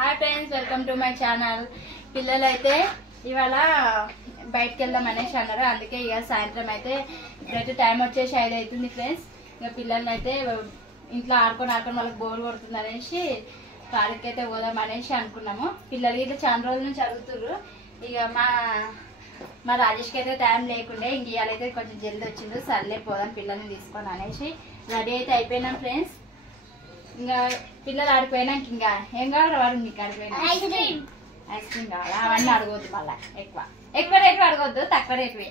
Hi friends, welcome to my channel. పిల్లలు అయితే ఇవాళ బయటకు వెళ్దాం అనేసి అన్నారు. అందుకే ఇక సాయంత్రం అయితే ఇప్పుడైతే టైం వచ్చేసి 5 అవుతుంది ఫ్రెండ్స్. ఇక పిల్లల్ని అయితే ఇంట్లో ఆడుకొని వాళ్ళకి బోర్ కొడుతుంది అనేసి పార్క్ అయితే పోదాం అనేసి అనుకున్నాము. పిల్లలకి ఇట్లా చాలా రోజుల నుంచి అడుగుతుర్రు. ఇక మా రాజేష్కి అయితే టైం లేకుండే, ఇంక ఇవాళైతే కొంచెం జల్దీ వచ్చిండ్రు. సర్లే పోదాం పిల్లల్ని తీసుకొని అనేసి రెడీ అయితే అయిపోయినాం ఫ్రెండ్స్. ఇంకా పిల్లలు ఆడిపోయినాక ఇంకా ఏం కావాలి వాడు మీకు ఆడిపోయినా ఐస్ క్రీమ్ కావాలా? అవన్నీ అడగొద్దు, మళ్ళీ ఎక్కువ రేట్లు అడగొద్దు, తక్కువ రేట్లు.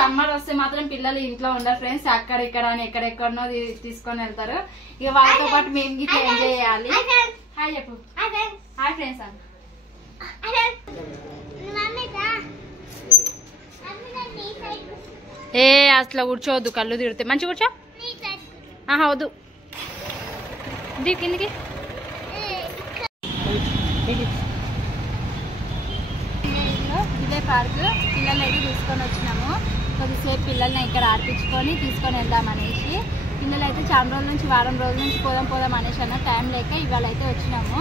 సమ్మర్ వస్తే మాత్రం పిల్లలు ఇంట్లో ఉండరు ఫ్రెండ్స్. అక్కడ ఇక్కడ అని ఎక్కడెక్కడనో తీసుకొని వెళ్తారు. ఇక వాళ్ళతో పాటు మేము గిట్లా ఎంజాయ్ చేయాలి. హాయ్ చెప్పు. హాయ్ ఫ్రెండ్స్ అన్న. ఏ అసలు కూర్చోవద్దు, కళ్ళు తిడితే. మంచి కూర్చో. వద్దు, దీ కిందికి. ఇదే పార్క్. పిల్లల్ని అయితే తీసుకొని వచ్చినాము. కొద్దిసేపు పిల్లల్ని ఇక్కడ ఆడిపించుకొని తీసుకొని వెళ్దామనేసి. పిల్లలు అయితే చాలా రోజుల నుంచి, వారం రోజుల నుంచి పోదాం అనేసి అన్న. టైం లేక ఇవాళ అయితే వచ్చినాము.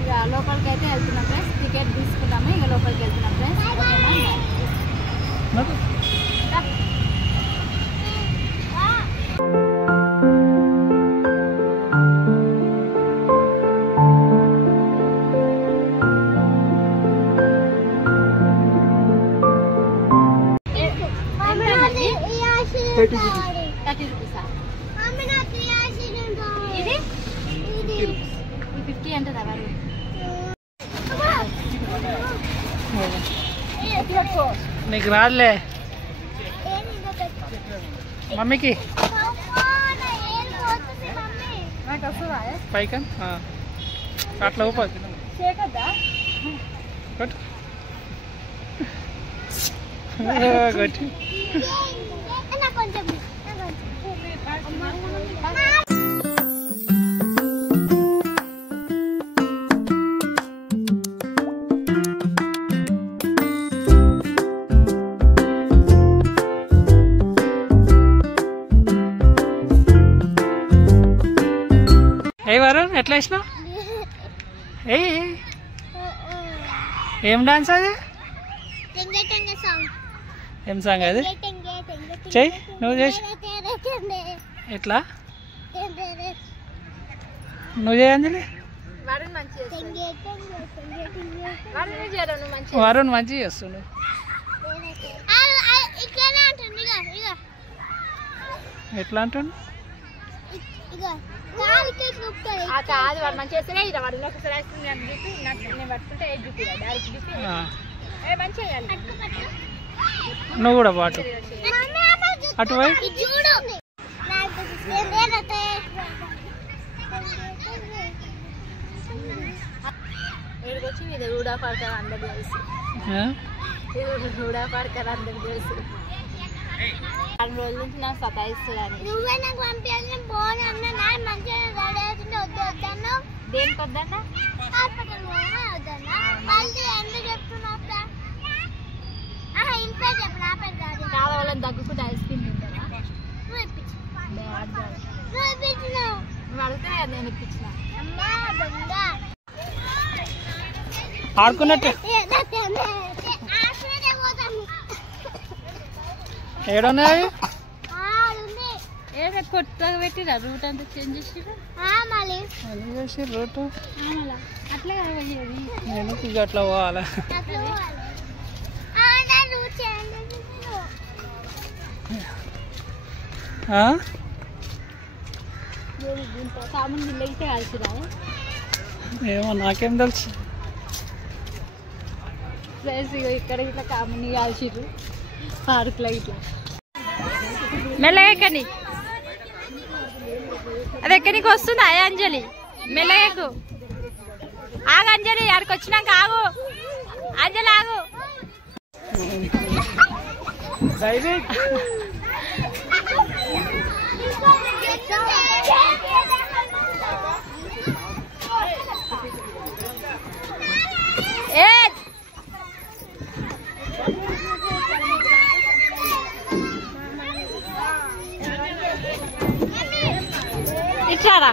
ఇక లోపలికి అయితే వెళ్తున్నాం ఫ్రెండ్స్. టికెట్ తీసుకున్నాము, ఇక లోపలికి వెళ్తున్నాం ఫ్రెండ్స్. ఇది 50 అంటదా వారు? నీకు రాదులే మమ్మీకి పైకి అట్లా ఊపదు. ఏ వరుణ్ ఎట్లా వేసినావు? ఏం డాన్స్ అది? ఏం సాంగ్ అది? చెయ్యి, నువ్వు చేసి. ఎట్లా నువ్వు చేయంజలి. వరుణ్ మంచిగా చేస్తుండు. ఎట్లా అంటుండు? కాదు వాడు మంచిగా చేస్తే ఇలా వాడు ఒకసారి నేను పట్టుకుంటే మంచిగా. నువ్వు కూడా పాటు అటు పోయి. వచ్చి ఇది రూడా పార్కర్ అందరు తెలుసు. రూడా పార్కర్ అందరు తెలుసు. 2 రోజుల నుంచి నాకు సతాయిస్తున్నాను. దేనికి వద్దన్నా? కావాలని దగ్గుకుంటే ఐస్ క్రీమ్ తింటారా? నువ్వు అడిగితే నేను ఇప్పించిన. ఆడుకున్నట్టు ఏడున్నాయి? కొత్తగా పెట్టిరా రూట్ అంతా చేంజ్ చేసి రూట్ అట్లా ఎందుకు అట్లా పోవాలా? సామాన్ నిల్లగితే కాల్చిరా? ఏమో నాకేం తెలుసు. ప్లస్ ఇక్కడ ఇట్లా కామన్ కాల్చిరు పార్కులో ఇట్లా. మెల్లగా ఎక్కని, అది ఎక్కడికి వస్తుందా అంజలి? మెల్లగకు. ఆగు అంజలి, అక్కడికి వచ్చినాక ఆగు. అంజలి ఆగు. ఇచ్చారా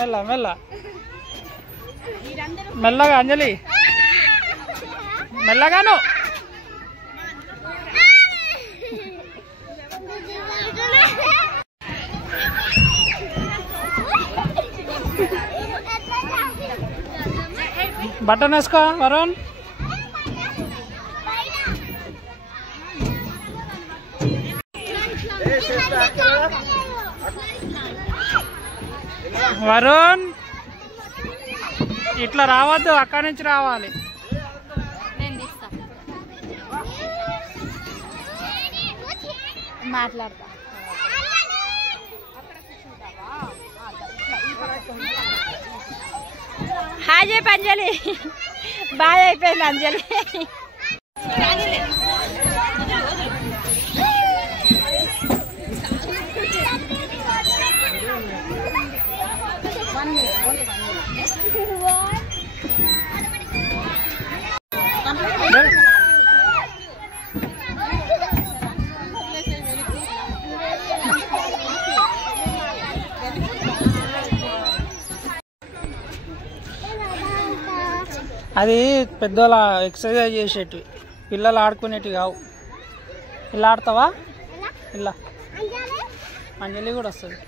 మెల్ల మెల్ల మెల్లగా అంజలి మెల్లగాను బటన్ వేసుకో వరుణ్ వరుణ్ ఇట్లా రావద్దు అక్కడి నుంచి రావాలి మాట్లాడతా హాయ్ చెప్పి అంజలి బాగా అయిపోయింది అంజలి అది పెద్దోళ్ళ ఎక్సర్సైజ్ చేసేటివి పిల్లలు ఆడుకునేటివి కావు ఇలా ఆడతావా ఇలా అంజలి కూడా వస్తుంది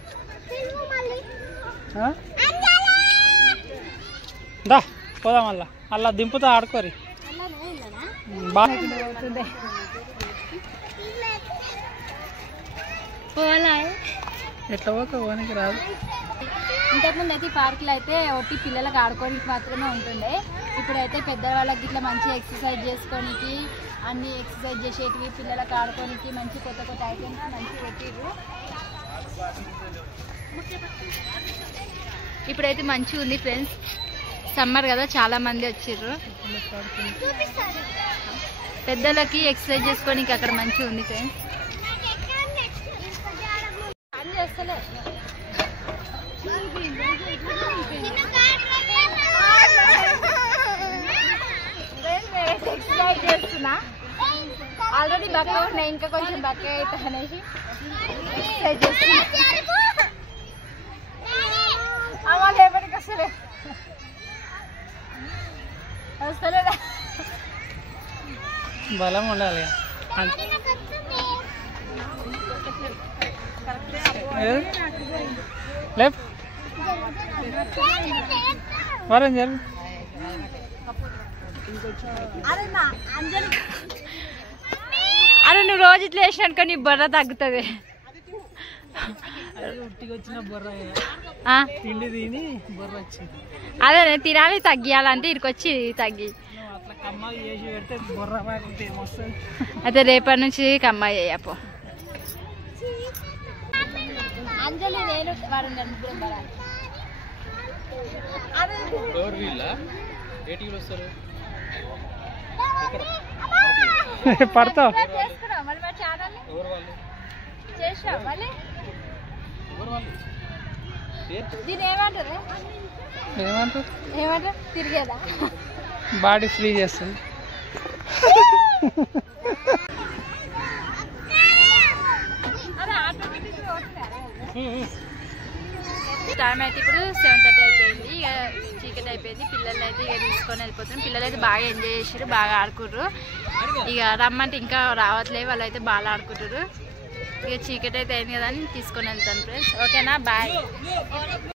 దా పోదాం మళ్ళా అలా దింపుతా ఆడుకోరి బాగా ఎట్లా పోతావు వానికి రాదు ఇంతకుముందు అయితే ఈ పార్కులో అయితే ఒకటి పిల్లలకు ఆడుకోవడానికి మాత్రమే ఉంటుండే ఇప్పుడైతే పెద్దవాళ్ళకి ఇట్లా మంచిగా ఎక్సర్సైజ్ చేసుకోనికి అన్ని ఎక్సర్సైజ్ చేసేటివి పిల్లలకు ఆడుకోనికి మంచి కొత్త కొత్త ఐటమ్స్ మంచిగా పెట్టిర్రు ఇప్పుడైతే మంచిగా ఉంది ఫ్రెండ్స్ సమ్మర్ కదా చాలా మంది వచ్చిర్రు పెద్దలకి ఎక్సర్సైజ్ చేసుకోనికి అక్కడ మంచిగా ఉంది ఫ్రెండ్స్ పని చేస్తలే ఎక్సర్సైజ్ చేస్తున్నా ఆల్రెడీ బక్క ఉన్నా ఇంకా కొంచెం బక్క అవుతా అనేసి ఎక్సర్సైజ్ చేస్తున్నా అమ్మ లేపటికి వస్తలే వస్తలేదా బలం ఉండాలి లేప్ వరం జరు అరే నువ్వు రోజు ఇట్లా వేసినానుకో నీ బొర్ర తగ్గుతుంది తిండి తిని బొర్ర వచ్చింది అదే తినాలి తగ్గియాలంటే ఇక్కడికి వచ్చి తగ్గి కమ్మాయి చేసి పెడితే బొర్ర వస్తుంది అయితే రేపటి నుంచి కమ్మాయి చేయపో అంజలి నేను పడతావు దీని ఏమంటారు ఏమంటారు ఏమంటారు తిరిగేదా బాడీ ఫ్రీ చేస్తుంది టైం అయితే ఇప్పుడు 7:30 అయిపోయింది ఇక చీకటి అయిపోయింది పిల్లల్ని అయితే ఇక తీసుకొని వెళ్ళిపోతున్నాం పిల్లలు అయితే బాగా ఎంజాయ్ చేసారు బాగా ఆడుకుర్రు ఇక రమ్మంటే ఇంకా రావట్లేదు వాళ్ళు అయితే బాగా ఆడుకుంటారు ఇక చీకటి అయితే అయింది కదా అని తీసుకొని వెళ్తాను ఫ్రెండ్స్ ఓకేనా బాయ్